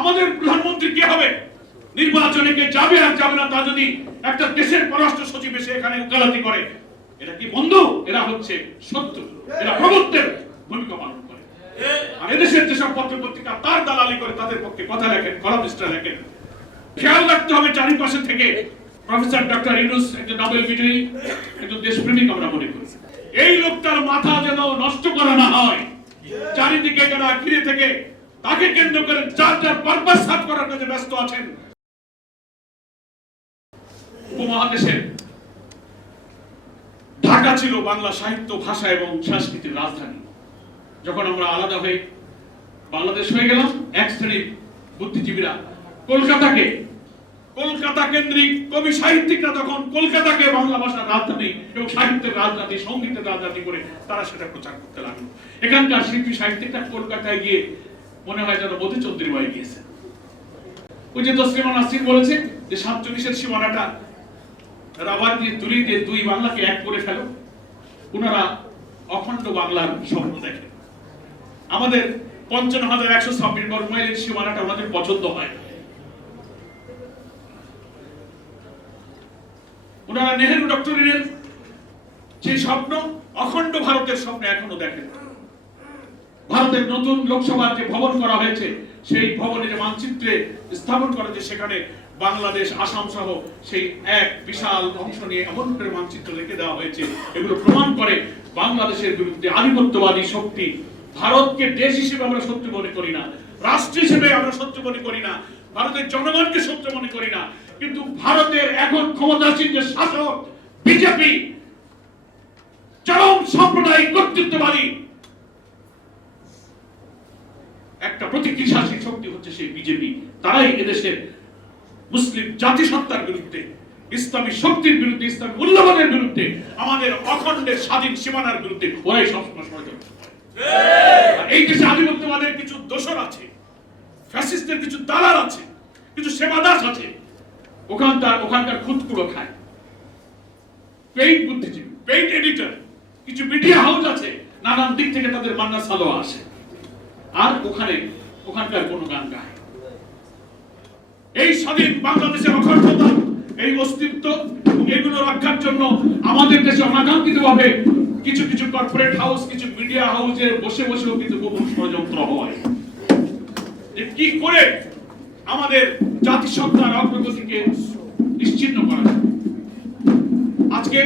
আমাদের প্রধানমন্ত্রী কে হবে, নির্বাচনে কে যাবে আর যাবে না তা যদি একটা দেশের পররাষ্ট্র সচিব এসে এখানে উকালতি করে, এটা কি বন্ধু? এরা হচ্ছে শত্রু, এরা প্রভুত্বের ভূমিকা পালন করে। আর এদেশের যেসব পত্র পত্রিকা তার দালালি করে তাদের পক্ষে কথা লেখেন, কলামিস্টরা লেখেন, খেয়াল রাখতে হবে চারিপাশে থেকে প্রফেসর ডক্টর ইউনূস একজন নোবেল বিজয়ী, একজন দেশপ্রেমিক আমরা মনে করি। এই লোকটার মাথা যেন নষ্ট করা না হয়, চারিদিকে যারা ঘিরে থেকে তাকে কেন্দ্র করে যার যার পারপাস সাফ করার কাজে ব্যস্ত আছেন। উপমহাদেশের ঢাকা ছিল বাংলা সাহিত্য, ভাষা এবং সংস্কৃতির রাজধানী। যখন আমরা আলাদা হয়ে বাংলাদেশ হয়ে গেলাম, এক শ্রেণীর বুদ্ধিজীবীরা কলকাতা কেন্দ্রিক কবি সাহিত্যিকরা তখন কলকাতাকে বাংলা ভাষার রাজধানী এবং সাহিত্যের রাজধানী, সঙ্গীতের রাজধানী করে তারা সেটা প্রচার করতে লাগলো। এখানকার শিল্পী সাহিত্যিকরা কলকাতায় গিয়ে মনে হয় যেন মধুচন্দ্রিমায় গিয়েছে। ওই যে তসলিমা নাসরিন বলেছে যে 47-এর সীমানাটা রাবার দিয়ে তুলি দিয়ে দুই বাংলাকে এক করে ফেলো। ওনারা অখণ্ড বাংলার স্বপ্ন দেখে। আমাদের 55,126 বর্গ মাইলের সীমানাটা ওনাদের পছন্দ হয়। ওনারা নেহেরু ডক্টরিনের যে স্বপ্ন, অখণ্ড ভারতের স্বপ্ন এখনো দেখেন। ভারতের নতুন লোকসভার যে ভবন করা হয়েছে, সেই ভবনের মানচিত্রে স্থাপন করা হয়েছে, সেখানে বাংলাদেশ, আসাম সহ সেই এক বিশাল অংশ নিয়ে এমন করে মানচিত্র রেখে দেওয়া হয়েছে। এগুলো প্রমাণ করে বাংলাদেশের বিরুদ্ধে আধিপত্যবাদী শক্তি। ভারতকে দেশ হিসেবে আমরা শত্রু মনে করি না, রাষ্ট্র হিসেবে আমরা শত্রু মনে করি না, ভারতের জনগণকে শত্রু মনে করি না, কিন্তু ভারতের এখন ক্ষমতাসীন যে শাসক বিজেপি, চরম সাম্প্রদায়িক কর্তৃত্ববাদী একটা প্রতিক্রিয়াশীল শক্তি হচ্ছে সেই বিজেপি। তারাই এদেশের মুসলিম জাতিসত্তার বিরুদ্ধে, ইসলামী শক্তির বিরুদ্ধে, ইসলামী মূল্যবোধের বিরুদ্ধে, আমাদের অখণ্ডের স্বাধীন সীমানার বিরুদ্ধে ওরাই সবসময় ষড়যন্ত্র করে। এই দেশে আধিপত্যবাদের কিছু দোসর আছে, ফ্যাসিস্টের কিছু দালাল আছে, কিছু সেবাদাস আছে, ওখানকার খুদকুড়ো খায়, পেইড বুদ্ধিজীবী, পেইড এডিটর, কিছু মিডিয়া হাউস আছে, নানান দিক থেকে তাদের মান্না সালোয়া আসে, আর ওখানকার কোন গান গায়। এই স্বাধীন বাংলাদেশের অখণ্ডতা, এই অস্তিত্ব এবং এগুলো রক্ষার জন্য আমাদের দেশে অনাকাঙ্ক্ষিত ভাবে কিছু কিছু কর্পোরেট হাউস, কিছু মিডিয়া হাউসে বসে বসেও কিন্তু গোপন ষড়যন্ত্র হয় যে কি করে আমাদের জাতিসত্তার অগ্রগতিকে নিশ্চিহ্ন করা যায়। আজকে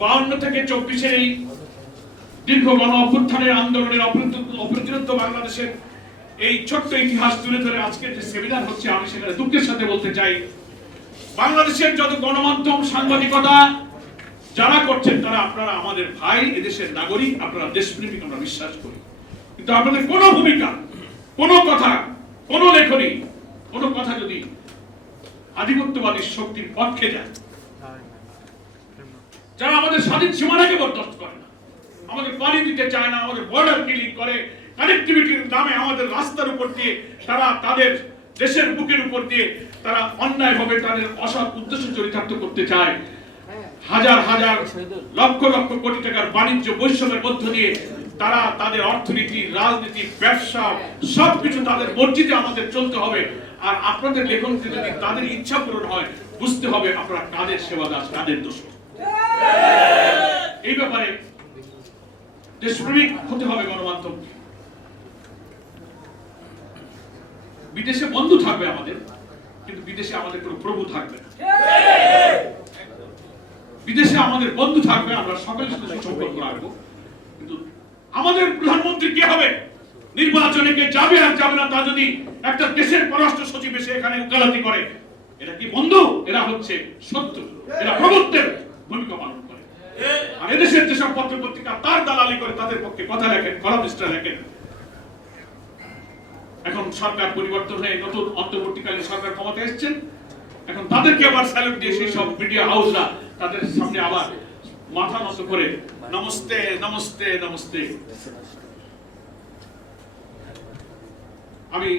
52 থেকে 24-এর এই দীর্ঘ গণ অভ্যুত্থানের আন্দোলনের অপ্রতিরোধ্য বাংলাদেশের এই ছোট্ট ইতিহাস তুলে ধরে আজকের যে সেমিনার হচ্ছে, আমি সেখানে দুঃখের সাথে বলতে চাই, বাংলাদেশের যত গণমাধ্যম, সাংবাদিকতা যারা করছেন তারা আপনারা আমাদের ভাই, এদেশের নাগরিক, আপনারা দেশপ্রেমিক, আমরা বিশ্বাস করি, কিন্তু আপনাদের কোনো ভূমিকা, কোনো কথা, কোনো লেখনী, কোনো কথা যদি আধিপত্যবাদী শক্তির পক্ষে যায়, যারা আমাদের স্বাধীন সীমানাকে বরদাস্ত করে না, আমাদের পানি দিতে চায় না, আমাদের বর্ডার কিলিং করে, কানেক্টিভিটির নামে আমাদের রাস্তার উপর দিয়ে তারা তাদের দেশের বুকের উপর দিয়ে তারা অন্যায়ভাবে তাদের অসৎ উদ্দেশ্য চরিতার্থ করতে চায়, হাজার হাজার লক্ষ লক্ষ কোটি টাকার বাণিজ্য বৈষম্যের মধ্য দিয়ে তারা তাদের অর্থনীতি, রাজনীতি, ব্যবসা সবকিছু তাদের মর্জিতে আমাদের চলতে হবে। আর আপনাদের লেখনকে যদি তাদের ইচ্ছা পূরণ হয়, বুঝতে হবে আপনারা কাদের সেবাদাস, কাদের দোষ। এই ব্যাপারে দেশপ্রেমিক হতে হবে গণমাধ্যম। বিদেশে বন্ধু থাকবে আমাদের, কিন্তু বিদেশে আমাদের কোনো প্রভু থাকবে না। বিদেশে আমাদের বন্ধু থাকবে, আমরা সকলের সাথে সম্পর্ক রাখবো, কিন্তু আমাদের প্রধানমন্ত্রী কে হবে, নির্বাচনে কে যাবে আর যাবে না তা যদি একটা দেশের পররাষ্ট্র সচিব এসে এখানে উকালতি করে, এটা কি বন্ধু? এরা হচ্ছে শত্রু, এরা প্রভুত্বের ভূমিকা পালন করে। আর এদেশের যেসব পত্র পত্রিকা তার দালালি করে তাদের পক্ষে কথা লেখেন, কলামিস্টরা লেখেন। এখন সরকার পরিবর্তন হয়ে নতুন অন্তর্বর্তীকালীন সরকার ক্ষমতায় এসেছেন, এখন তাদেরকে আবার স্যালুট দিয়ে সেই সব মিডিয়া হাউসরা তাদের সামনে আবার মাথা নত করে নমস্তে নমস্তে নমস্তে। আমি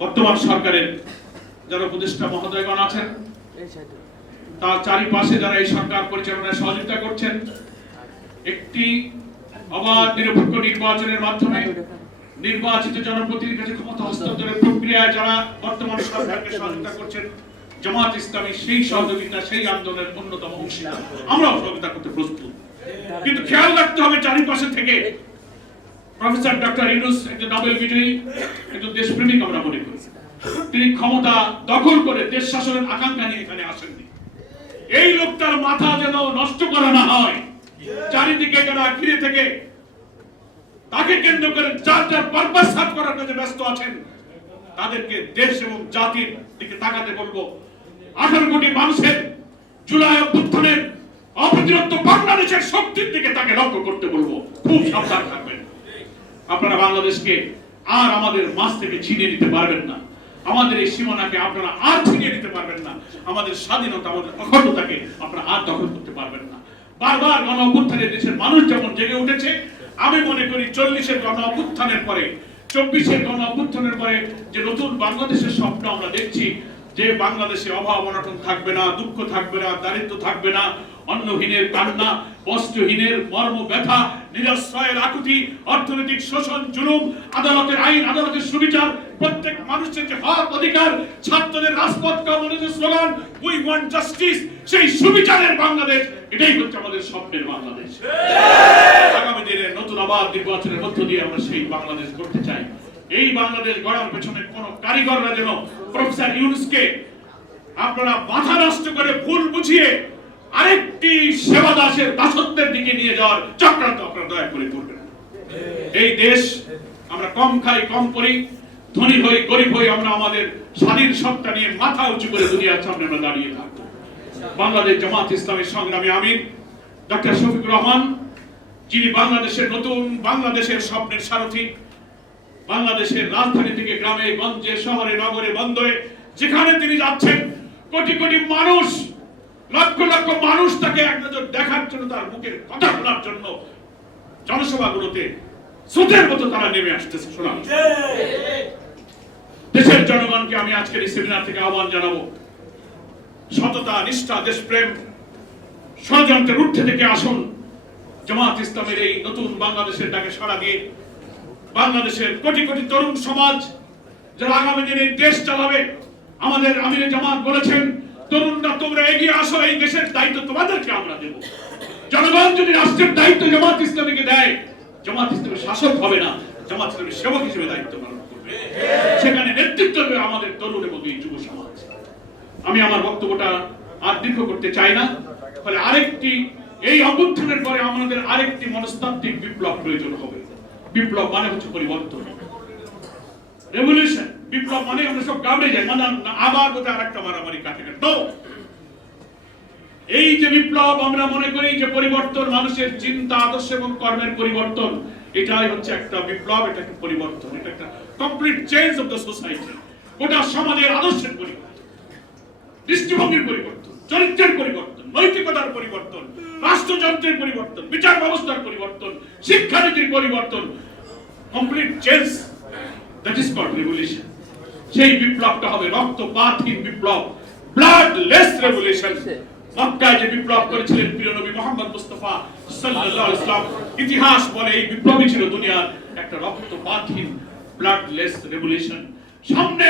বর্তমান সরকারের যারা উপদেষ্টা মহোদয়গণ আছেন, তার চারিপাশে যারা এই সরকার পরিচালনায় সহযোগিতা করছেন, একটি অবাধ নিরপেক্ষ নির্বাচনের মাধ্যমে নির্বাচিত জনপ্রতিনিধির কাছে ক্ষমতা হস্তান্তরের প্রক্রিয়ায় যারা বর্তমান সরকারকে সহযোগিতা করছেন, জামাত ইসলামী সেই সহযোগিতা, সেই আন্দোলনের অন্যতম অংশীদার, আমরাও সহযোগিতা করতে প্রস্তুত। কিন্তু খেয়াল রাখতে হবে চারিপাশে থেকে প্রফেসর ডক্টর ইউনূস একজন নোবেল বিজয়ী, একজন দেশপ্রেমিক আমরা মনে করি। তিনি ক্ষমতা দখল করে দেশ শাসনের আকাঙ্ক্ষা নিয়ে এখানে আসেননি। এই লোকটার মাথা যেন নষ্ট করা না হয়, চারিদিকে যারা ঘিরে থেকে তাকে কেন্দ্র করে যার যার পারপাস সাফ করার কাজে ব্যস্ত আছেন, তাদেরকে দেশ এবং জাতির দিকে তাকাতে বলবো। 18 কোটি মানুষের জুলাই অভ্যুত্থানের অপ্রতিরোধ্য বাংলাদেশের শক্তির দিকে তাকে লক্ষ্য করতে বলবো। খুব সাবধান থাকবেন। আপনারা বাংলাদেশকে আর আমাদের মাঝ থেকে ছিনিয়ে নিতে পারবেন না। আমাদের এই সীমানাকে আপনারা আর ছিনিয়ে নিতে পারবেন না। আমাদের স্বাধীনতা, আমাদের অখণ্ডতাকে আপনারা আর দখল করতে পারবেন না। বারবার গণ অভ্যুত্থানে দেশের মানুষ যেমন জেগে উঠেছে, আমি মনে করি 40-এর গণ অভ্যুত্থানের পরে, 24-এর গণ অভ্যুত্থানের পরে যে নতুন বাংলাদেশের স্বপ্ন আমরা দেখছি, যে বাংলাদেশে অভাব অনটন থাকবে না, দুঃখ থাকবে না, দারিদ্র্য থাকবে না, অন্নহীনের কান্না, বস্ত্রহীনের মর্ম ব্যথা, নিরাশ্রয়ের আকুতি, অর্থনৈতিক শোষণ, জুলুম, আদালতের আইন, আদালতের সুবিচার, প্রত্যেক মানুষের যে হক অধিকার, ছাত্রদের রাজপথ কর্মসূচির স্লোগান উই ওয়ান্ট জাস্টিস, সেই সুবিচারের বাংলাদেশ, এটাই হচ্ছে আমাদের স্বপ্নের বাংলাদেশ। আগামী দিনে নতুন আবার নির্বাচনের মধ্য দিয়ে আমরা সেই বাংলাদেশ গড়তে চাই। এই বাংলাদেশ গড়ার পেছনে কোন কারিগররা যেন প্রফেসর ইউনূসকে আপনারা মাথা নষ্ট করে ভুল বুঝিয়ে আরেকটি সেবা দাসের দাসত্বের দিকে নিয়ে যাওয়ার চক্রান্ত আপনারা দয়া করে করবেন। এই দেশ আমরা কম খাই, কম করি, ধনী হই, গরিব হই, আমরা আমাদের স্বাধীন সত্তা নিয়ে মাথা উঁচু করে দুনিয়ার সামনে আমরা দাঁড়িয়ে থাকবো। বাংলাদেশ জামাত ইসলামের সংগ্রামী আমির ডক্টর শফিকুর রহমান, যিনি বাংলাদেশের নতুন বাংলাদেশের স্বপ্নের সারথি, বাংলাদেশের রাজধানী থেকে গ্রামে গঞ্জে, শহরে, নগরে, বন্দরে যেখানে তিনি যাচ্ছেন, কোটি কোটি মানুষ, লক্ষ লক্ষ মানুষ তাকে এক নজর দেখার জন্য, তার মুখের কথা শোনার জন্য জনসভাগুলোতে স্রোতের মতো তারা নেমে আসতেছে। শোনা দেশের জনগণকে আমি আজকের এই সেমিনার থেকে আহ্বান জানাবো, সততা, নিষ্ঠা, দেশপ্রেম, ষড়যন্ত্রের ঊর্ধ্বে থেকে আসুন। জামাত ইসলামের এই নতুন বাংলাদেশের ডাকে সাড়া দিয়ে বাংলাদেশের কোটি কোটি তরুণ সমাজ যারা আগামী দিনে দেশ চালাবে, আমাদের আমিরে জামাত বলেছেন, তরুণরা তোমরা এগিয়ে আসো, এই দেশের দায়িত্ব তোমাদেরকে আমরা দেব। জনগণ যদি রাষ্ট্রের দায়িত্ব জামাত ইসলামীকে দেয়, জামাত ইসলামের শাসক হবে না, জামাত ইসলামের সেবক হিসেবে দায়িত্ব পালন করবে। সেখানে নেতৃত্ব দেবে আমাদের তরুণ এবং এই যুব সমাজ। আমি আমার বক্তব্যটা আর দীর্ঘ করতে চাই না। ফলে আরেকটি, এই অভ্যুত্থানের পরে আমাদের আরেকটি মনস্তাত্ত্বিক বিপ্লব প্রয়োজন হবে। বিপ্লব মানে হচ্ছে পরিবর্তন, রেভলিউশন। বিপ্লব মানে আমরা সব গাবড়ে যাই, মানে আবার বোধহয় আরেকটা মারামারি কাটে না। এই যে বিপ্লব আমরা মনে করি যে পরিবর্তন, মানুষের চিন্তা, আদর্শ এবং কর্মের পরিবর্তন, এটাই হচ্ছে একটা বিপ্লব, এটা একটা পরিবর্তন, এটা একটা complete change of the society. গোটা সমাজের আদর্শের পরিবর্তন, দৃষ্টিভঙ্গির পরিবর্তন, চরিত্রের পরিবর্তন, নৈতিকতার পরিবর্তন, রাষ্ট্রযন্ত্রের পরিবর্তন, বিচার ব্যবস্থার পরিবর্তন, শিক্ষানীতির পরিবর্তন, complete change, that is called revolution. সেই বিপ্লবটা হবে রক্তপাতহীন বিপ্লব, ব্লাডলেস রেভলিউশন। মক্কায় যে বিপ্লব করেছিলেন প্রিয় নবী মুহাম্মদ মুস্তাফা সাল্লাল্লাহু আলাইহি ওয়াসাল্লাম, ইতিহাস বলে এই বিপ্লবই ছিল দুনিয়ার একটা রক্তপাতহীন ব্লাডলেস রেভলিউশন। সামনে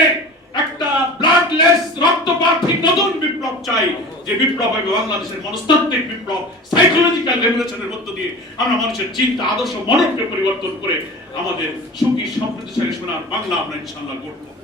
একটা ব্লাডলেস, রক্তপাতহীন নতুন বিপ্লব চাই, যে বিপ্লব হবে বাংলাদেশের মনস্তাত্ত্বিক বিপ্লব, সাইকোলজিক্যাল রেভলিউশনের মধ্য দিয়ে আমরা মানুষের চিন্তা, আদর্শ, মননকে পরিবর্তন করে আমাদের সুখী সমৃদ্ধশালী সোনার বাংলা আমরা ইনশাআল্লাহ গড়ব।